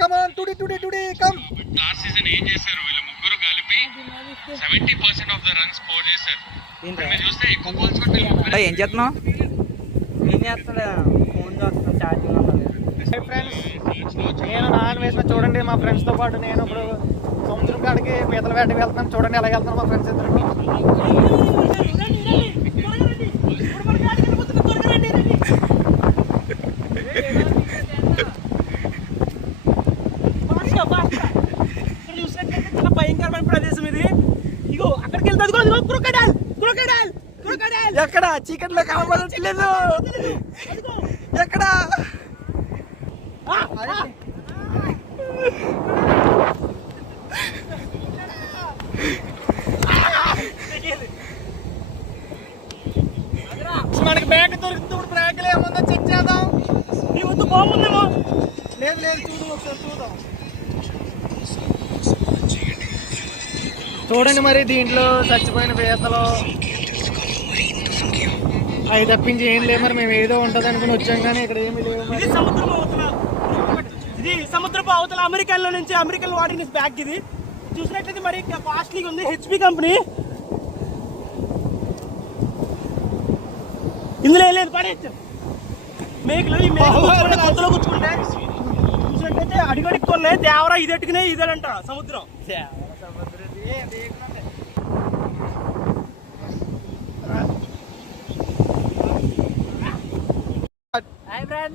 Come on, today, come. Last season ఏం చేశారు వీళ్ళు ముగ్గురు కలిపి 70% ఆఫ్ ద రన్స్ స్కోర్ చేశారు. మీరు చూస్తే ఎక్కువ గోల్స్ కొట్టి ఏం చేస్తున్నావు? ఏం చేస్తలే, ఫోన్ చూస్తున్నాం, చాటింగ్ ఉన్నది. ఫ్రెండ్స్, నేను నాన్ వేసిన చూడండి, మా ఫ్రెండ్స్తో పాటు నేను ఇప్పుడు సముద్రం కాడికి పీతల వేటకి వెళ్తున్నాను. చూడండి ఎలా వెళ్తున్నాను మా ఫ్రెండ్స్ ఇద్దరు. చాలా భయంకరమైన ప్రదేశం ఇది. ఇగో అక్కడికి వెళ్తాను. క్రొకడైల్ ఎక్కడ చీకట్ లో కనబడట్లేదు. ఎక్కడ మనకి బ్యాగ్ దొరుకుతుంది. బ్యాగ్లో ఏముందో చెక్ చేద్దాం. నీ వద్దు బాగుందేమో. లేదు చూద్దాం, ఒకసారి చూద్దాం. చూడండి మరి దీంట్లో చచ్చిపోయిన పీతలు అవి తప్పించి ఏం లేదు. మరి మేము ఏదో ఉంటుంది అనుకుని వచ్చాం కానీ ఇక్కడ ఏమీ లేవు. ఇది సముద్రపు అవతల అమెరికాలో నుంచి అమెరికన్ వాడిన బ్యాగ్. ఇది చూసినట్లయితే మరి కాస్ట్లీగా ఉంది. HP company. ఇందులో ఏం లేదు, పడేచ్చు మేకలు. ఈ మేకలు కొత్తలో కూర్చుకుంటాయి. చూసినట్లయితే అడిగడికి కొన్నాయి. దేవరా ఇది ఎట్టుకునే ఇదేనంట సముద్రం.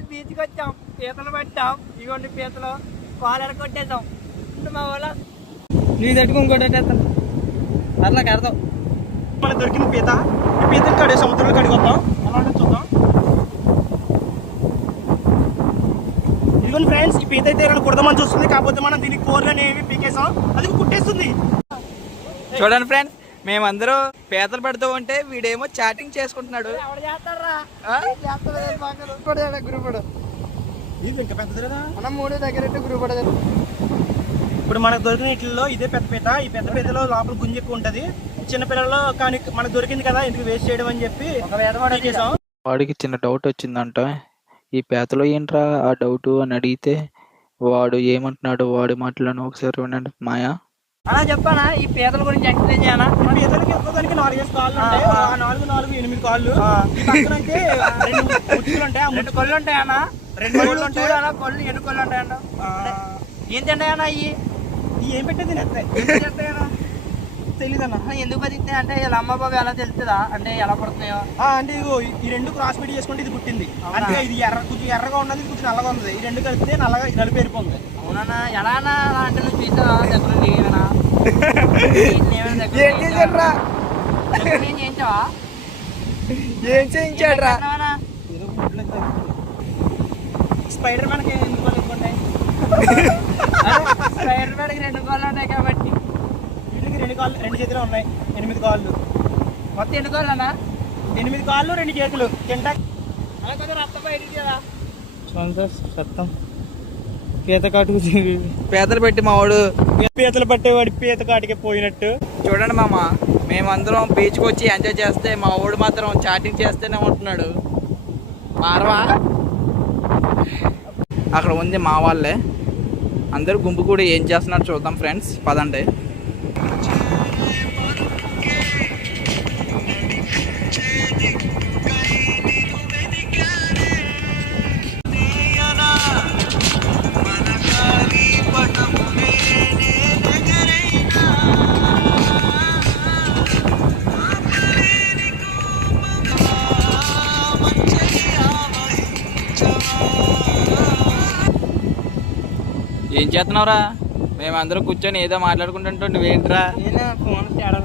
బీచ్కి వచ్చాం, పీతలు పట్టాం. ఇవన్నీ పీతలు కాలర్ కొట్టేసాం. మా వాళ్ళ నీ తట్టుకు ఇంకోటి అట్లా కడతాం. మనకు దొరికిన పీత, ఈ పీతలు కడే సముద్రంలో కడిగొద్దాం. అలాంటి చూద్దాం. ఇదిగోండి ఫ్రెండ్స్, ఈ పీత అయితే ఇలా కుడదామని చూస్తుంది. కాకపోతే మనం దీనికి కూరలని ఏమి పీకేసాం, అది కుట్టేస్తుంది. చూడండి ఫ్రెండ్స్, మేమందరూ పీతలు పెడుతూ ఉంటే వీడేమో చాటింగ్ చేసుకుంటున్నాడు. మనం మూడు దగ్గర గ్రూప్. ఇప్పుడు మనకు దొరికిన వీటిల్లో ఇదే పెద్ద పీత. ఈ పెద్ద పీతలో లోపల గుంజి ఎక్కువ ఉంటది. చిన్న పిల్లల్లో కానీ మనకు దొరికింది కదా, ఎందుకు వేస్ట్ చేయడం అని చెప్పి చేసాం. వాడికి చిన్న డౌట్ వచ్చిందంట, ఈ పీతలో ఏంట్రా ఆ డౌట్ అని అడిగితే వాడు ఏమంటున్నాడు, వాడి మాటలను ఒకసారి వినండి. మాయా అలా చెప్పానా ఈ పీతల గురించి ఎక్స్ప్లెయిన్ చేయనా? పీతలకి ఒక్కొక్కరికి 4 కాళ్ళు ఉంటాయి. 4 8 కాళ్ళు. పక్కనంటే 2 ముట్టుకులు ఉంటాయి. ఆ 2 కళ్ళు ఉంటాయన్నా. 2 కళ్ళు ఉంటాయన్నా. కళ్ళు 2 కళ్ళు ఉంటాయన్నా. ఏం తింటాయన్నా? ఇవి ఏం పెట్టేది చేస్తాయన్నా? తెలీదన్నా. ఎందుకు బతికితే అంటే వీళ్ళ అమ్మ బాబు ఎలా తెలుస్తుందా, అంటే ఎలా పడుతున్నాయో అంటే ఇదిగో ఈ 2 క్రాస్ పెట్టి చేసుకుంటే ఇది పుట్టింది. అంటే ఇది కొంచెం ఎర్రగా ఉన్నది, కొంచెం నల్లగా ఉంది. ఈ 2 కలిపితే నల్లగా నలుపు ఏరిపోతుంది. అవునా? ఎలా అంటే నువ్వు చూసావా దగ్గర ఏమైనా చేయించావా? ఏం చేయించాడ్రా? స్పైడర్ మ్యాన్కి ఎందుకు ఉంటాయి? స్పైడర్ మ్యాన్కి 2 కాళ్ళు ఉంటాయి కాబట్టి వీటికి 2 కాళ్ళు 2 చేతులు ఉన్నాయి. 8 కాళ్ళు. మొత్తం 8 కాళ్ళు అన్నా? 8 కాళ్ళు 2 చేతులు. తింటా అలా కొంచెం రక్తం బయటికి కదా. సత్తం పీత కాటుకు పీతలు పెట్టి మా వాడు పీతలు పట్టేవాడి పీత కాటికి పోయినట్టు. చూడండి మామ, మేమందరం బీచ్కి వచ్చి ఎంజాయ్ చేస్తే మా వాడు మాత్రం చాటింగ్ చేస్తేనే ఉంటున్నాడు. మారవా? అక్కడ ఉంది మా వాళ్ళే. అందరూ గుంపు కూడా ఏం చేస్తున్నారు చూద్దాం ఫ్రెండ్స్, పదండి. ఏం చేస్తున్నావురా? మేమందరం కూర్చొని ఏదో మాట్లాడుకుంటుంటే నువ్వేంట్రా? ఫోన్ తేడా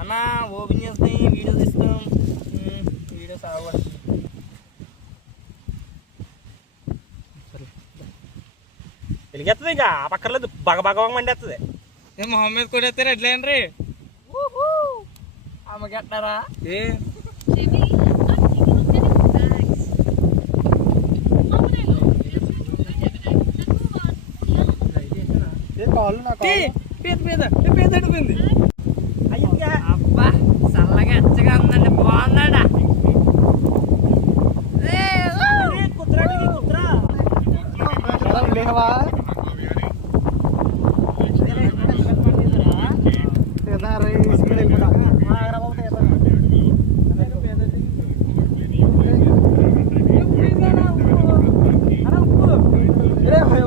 అన్నా ఓపెన్ చేస్తే వీడియో తీస్తాం. వీడియో సాగు వెలిగేస్తుంది. ఇంకా ఆ పక్కర్లేదు, బగ మండేస్తుంది. మొహమ్మద్ కూడా ఎత్తారు ఎట్లేండ్రీ? అమ్మకెట్టారా? పీత అడిపోయింది. అబ్బా చల్లగా ఎచ్చగా ఉందండి, బాగుందండి.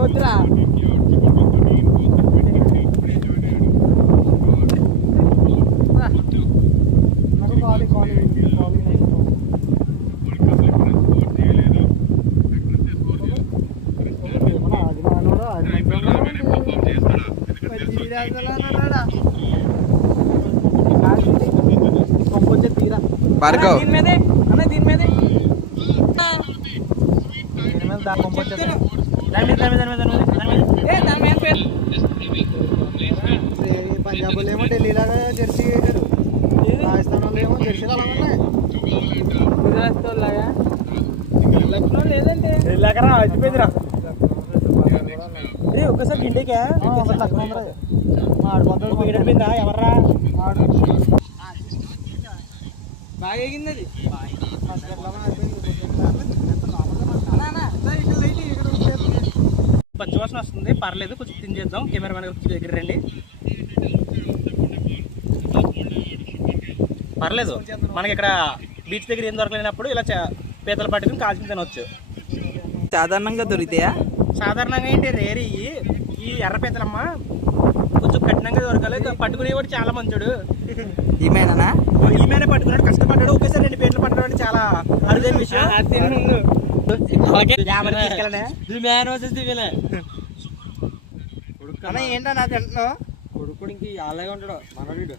వద్దురా భార్గవ్ దీని మీదే అన్న, దీని మీదే పంజాబ్ ఏమో ఢిల్లీలాగా జెర్సీ వేసాడు, రాజస్థాన్ వాళ్ళు ఏమో జెర్సీలు అలా ఉన్నాయి. గుజరాత్ లాగా లక్నో లేదంటే అయిపోయిందిరా. ఒక్కసారి గిండికా ఆడిపోతుందా ఎవర్రా బాగా ఎగింది అది. పచ్చివాసన వస్తుంది, పర్లేదు, కొంచెం తినేద్దాం. కెమెరామెన్ గారు దగ్గర రండి. పర్లేదు, మనకి ఇక్కడ బీచ్ దగ్గర ఏం దొరకలేనప్పుడు ఇలా పీతలు పట్టుకుని కాల్చుకుని తినవచ్చు. సాధారణంగా దొరుకుతాయా? సాధారణంగా ఏంటి రేరు ఈ ఎర్ర పీతలమ్మ కొంచెం కఠినంగా దొరకాలి. పట్టుకునేవాడు చాలా మంచోడు. ఈమెనా? ఈమెనే పట్టుకున్నాడు, కష్టపడ్డాడు. ఒకేసారి 2 పీతలు పట్టడం అంటే చాలా అరుదైన విషయం. ఏంటన్నా తింటున్నావు? కొడుకుడికి అలాగే ఉంటాడు మనోడు.